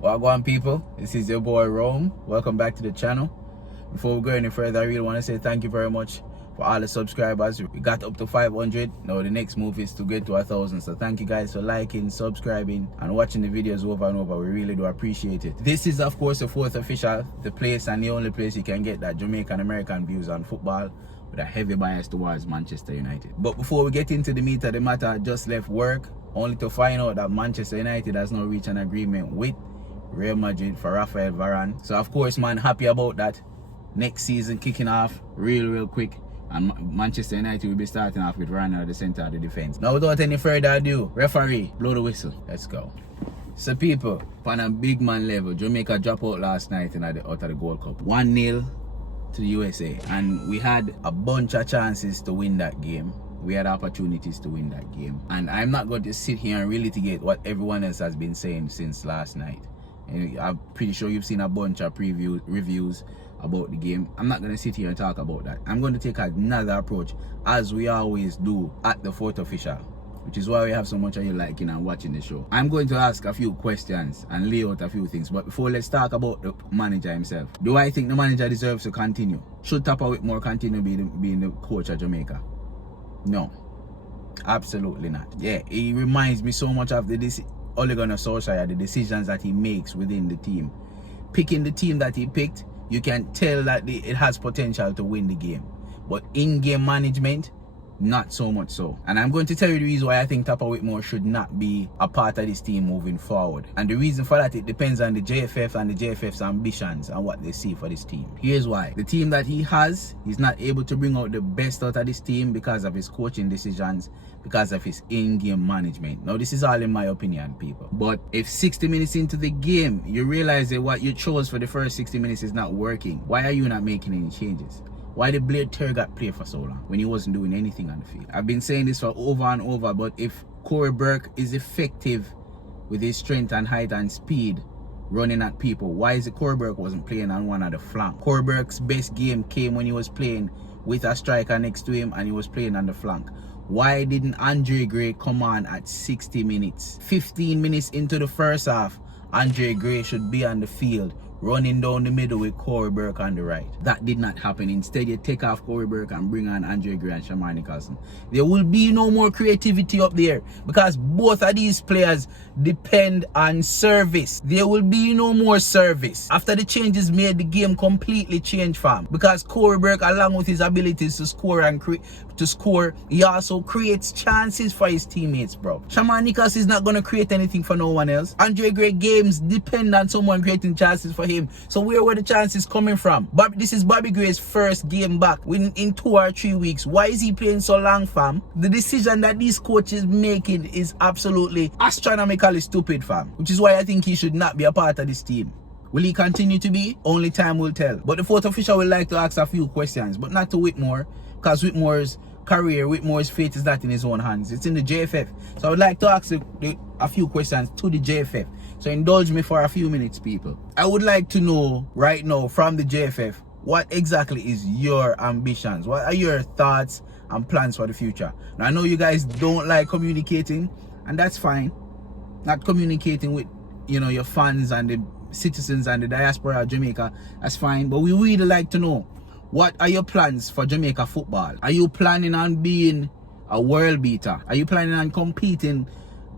Wagwan people, this is your boy Rome. Welcome back to the channel. Before we go any further, I really want to say thank you very much for all the subscribers. We got up to 500. Now the next move is to get to 1,000. So thank you guys for liking, subscribing, and watching the videos over and over. We really do appreciate it. This is of course the FOUTH official, the place and the only place you can get that Jamaican American views on football, with a heavy bias towards Manchester United. But before we get into the meat of the matter, I just left work only to find out that Manchester United has now reached an agreement with Real Madrid for Rafael Varane. So of course, man, happy about that. Next season kicking off real quick, and Manchester United will be starting off with Varane at the center of the defense. Now without any further ado, referee, blow the whistle. Let's go. So people, on a big man level, Jamaica dropped out last night out of the Gold Cup. 1-0 to the USA, and we had a bunch of chances to win that game. We had opportunities to win that game, and I'm not going to sit here and really litigate what everyone else has been saying since last night. I'm pretty sure you've seen a bunch of reviews about the game. I'm not going to sit here and talk about that. I'm going to take another approach, as we always do at the FOUTH official, which is why we have so much of you liking and watching the show. I'm going to ask a few questions and lay out a few things, but before, let's talk about the manager himself. Do I think the manager deserves to continue? Should Tappa Whitmore continue being the coach of Jamaica? No, absolutely not. Yeah, he reminds me so much of the Ole Gunnar Solskjaer, the decisions that he makes within the team. Picking the team that he picked, you can tell that it has potential to win the game. But in-game management, not so much so. And I'm going to tell you the reason why I think Tappa Whitmore should not be a part of this team moving forward. And the reason for that, it depends on the JFF and the JFF's ambitions and what they see for this team. Here's why. The team that he has, he's not able to bring out the best out of this team because of his coaching decisions, because of his in-game management. Now, this is all in my opinion, people. But if 60 minutes into the game, you realize that what you chose for the first 60 minutes is not working, why are you not making any changes? Why did Blair Turgot play for so long when he wasn't doing anything on the field? I've been saying this for over and over, but if Corey Burke is effective with his strength and height and speed running at people, why is it Corey Burke wasn't playing on one of the flank? Corey Burke's best game came when he was playing with a striker next to him and he was playing on the flank. Why didn't Andre Gray come on at 60 minutes? 15 minutes into the first half, Andre Gray should be on the field running down the middle with Corey Burke on the right. That did not happen. Instead, you take off Corey Burke and bring on Andre Gray and Shamar Nicholson. There will be no more creativity up there because both of these players depend on service. There will be no more service. After the changes made, the game completely changed, fam. Because Corey Burke, along with his abilities to score and he also creates chances for his teammates, bro. Shamar Nicholson is not going to create anything for no one else. Andre Gray games depend on someone creating chances for him. So where were the chances coming from? This is Bobby Gray's first game back in 2 or 3 weeks. Why is he playing so long, fam? The decision that these coaches making is absolutely astronomically stupid, fam. Which is why I think he should not be a part of this team. Will he continue to be? Only time will tell. But the FOUTH official would like to ask a few questions, but not to Whitmore, because Whitmore's career, Whitmore's fate is not in his own hands. It's in the JFF. So I would like to ask a few questions to the JFF. So indulge me for a few minutes, people. I would like to know right now from the JFF, what exactly is your ambitions? What are your thoughts and plans for the future? Now, I know you guys don't like communicating, and that's fine. Not communicating with, your fans and the citizens and the diaspora of Jamaica, that's fine. But we really like to know, what are your plans for Jamaica football? Are you planning on being a world beater? Are you planning on competing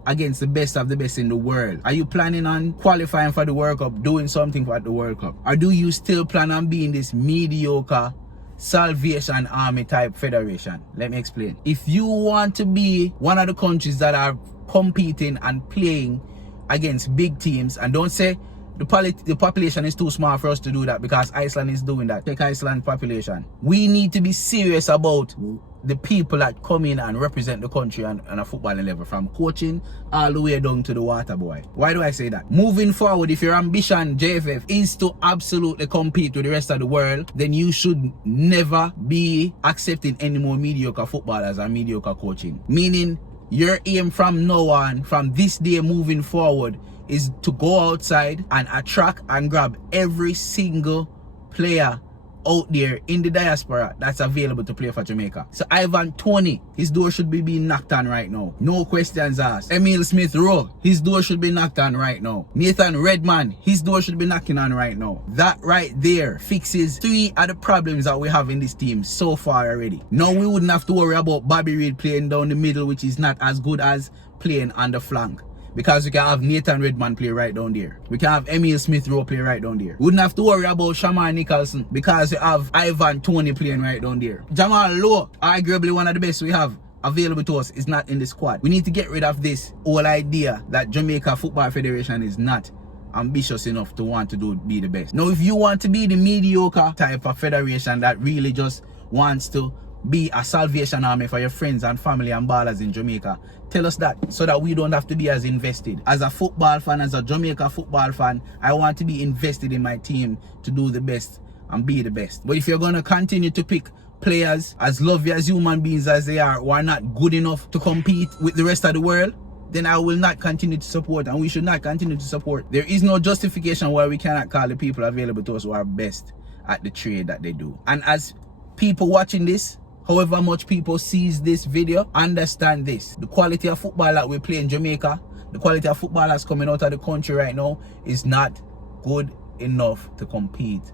against the best of the best in the world? Are you planning on qualifying for the World Cup, doing something for the World Cup? Or do you still plan on being this mediocre Salvation Army type federation? Let me explain. If you want to be one of the countries that are competing and playing against big teams, and don't say the population is too small for us to do that because Iceland is doing that. Take Iceland population. We need to be serious about the people that come in and represent the country on a footballing level, from coaching all the way down to the water boy. Why do I say that? Moving forward, if your ambition, JFF, is to absolutely compete with the rest of the world, then you should never be accepting any more mediocre footballers and mediocre coaching. Meaning, your aim from now on, from this day moving forward, is to go outside and attract and grab every single player out there in the diaspora that's available to play for Jamaica. So Ivan Toney, his door should be being knocked on right now. No questions asked. Emil Smith Rowe, his door should be knocked on right now. Nathan Redman, his door should be knocking on right now. That right there fixes 3 of the problems that we have in this team so far already. Now we wouldn't have to worry about Bobby Reid playing down the middle, which is not as good as playing on the flank. Because we can have Nathan Redman play right down there. We can have Emil Smith Rowe play right down there. We wouldn't have to worry about Shaman Nicholson because we have Ivan Toney playing right down there. Jamal Lowe, arguably one of the best we have available to us, is not in the squad. We need to get rid of this whole idea that Jamaica Football Federation is not ambitious enough to want to be the best. Now, if you want to be the mediocre type of federation that really just wants to be a salvation army for your friends and family and ballers in Jamaica, tell us that so that we don't have to be as invested. As a football fan, as a Jamaica football fan, I want to be invested in my team to do the best and be the best. But if you're going to continue to pick players as lovely as human beings as they are, who are not good enough to compete with the rest of the world, then I will not continue to support, and we should not continue to support. There is no justification why we cannot call the people available to us who are best at the trade that they do. And as people watching this, however much people sees this video, understand this: the quality of football that we play in Jamaica, the quality of football that's coming out of the country right now is not good enough to compete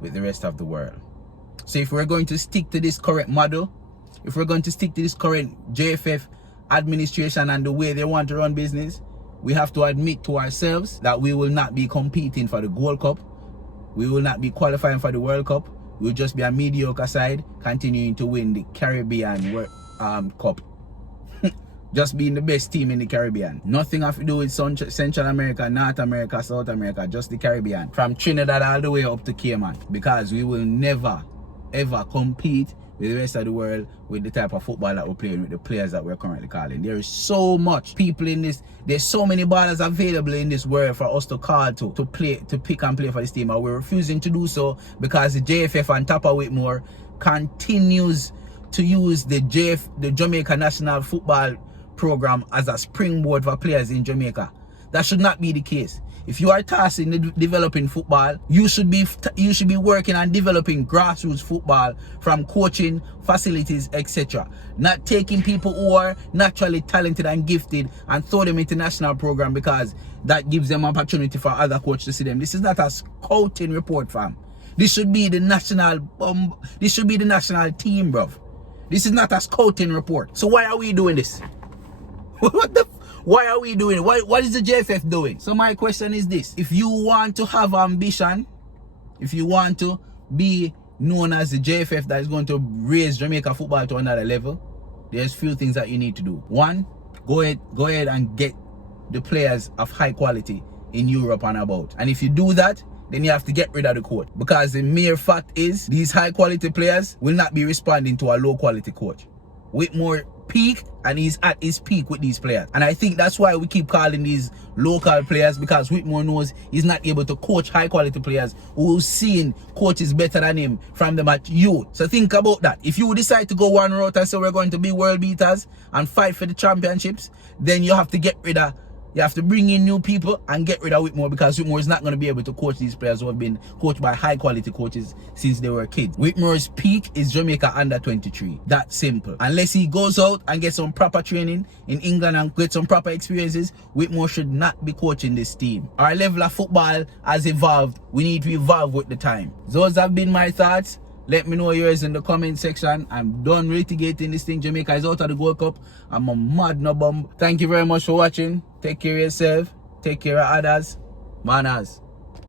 with the rest of the world. So if we're going to stick to this current model, if we're going to stick to this current JFF administration and the way they want to run business, we have to admit to ourselves that we will not be competing for the Gold Cup. We will not be qualifying for the World Cup. We'll just be a mediocre side continuing to win the Caribbean Cup. Just being the best team in the Caribbean. Nothing have to do with Central America, North America, South America, just the Caribbean. From Trinidad all the way up to Cayman. Because we will never, ever compete with the rest of the world with the type of football that we're playing with the players that we're currently calling. There is so much people in this, there's so many ballers available in this world for us to call to pick and play for this team, and we're refusing to do so because the JFF and Tappa Whitmore continues to use the Jamaica National Football Program as a springboard for players in Jamaica. That should not be the case. If you are tasked in developing football, you should be working on developing grassroots football from coaching, facilities, etc. Not taking people who are naturally talented and gifted and throw them into national program because that gives them opportunity for other coaches to see them. This is not a scouting report, fam. This should be the national team, bruv. This is not a scouting report. So why are we doing this? Why are we doing it? What is the JFF doing? So my question is this: if you want to have ambition, if you want to be known as the JFF that is going to raise Jamaica football to another level, there's few things that you need to do. One, go ahead and get the players of high quality in Europe and about. And if you do that, then you have to get rid of the coach. Because the mere fact is, these high quality players will not be responding to a low quality coach. Whitmore peak, and he's at his peak with these players, and I think that's why we keep calling these local players, because Whitmore knows he's not able to coach high quality players who've seen coaches better than him from them at youth. So think about that. If you decide to go one route and say we're going to be world beaters and fight for the championships, then you have to bring in new people and get rid of Whitmore, because Whitmore is not going to be able to coach these players who have been coached by high quality coaches since they were kids. Whitmore's peak is Jamaica under 23. That simple. Unless he goes out and gets some proper training in England and get some proper experiences, Whitmore should not be coaching this team. Our level of football has evolved. We need to evolve with the time. Those have been my thoughts. Let me know yours in the comment section. I'm done litigating this thing. Jamaica is out of the Gold Cup. I'm a mad no bum. Thank you very much for watching. Take care of yourself. Take care of others. Manaz.